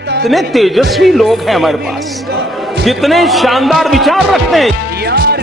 कितने तेजस्वी लोग हैं हमारे पास, कितने शानदार विचार रखते हैं।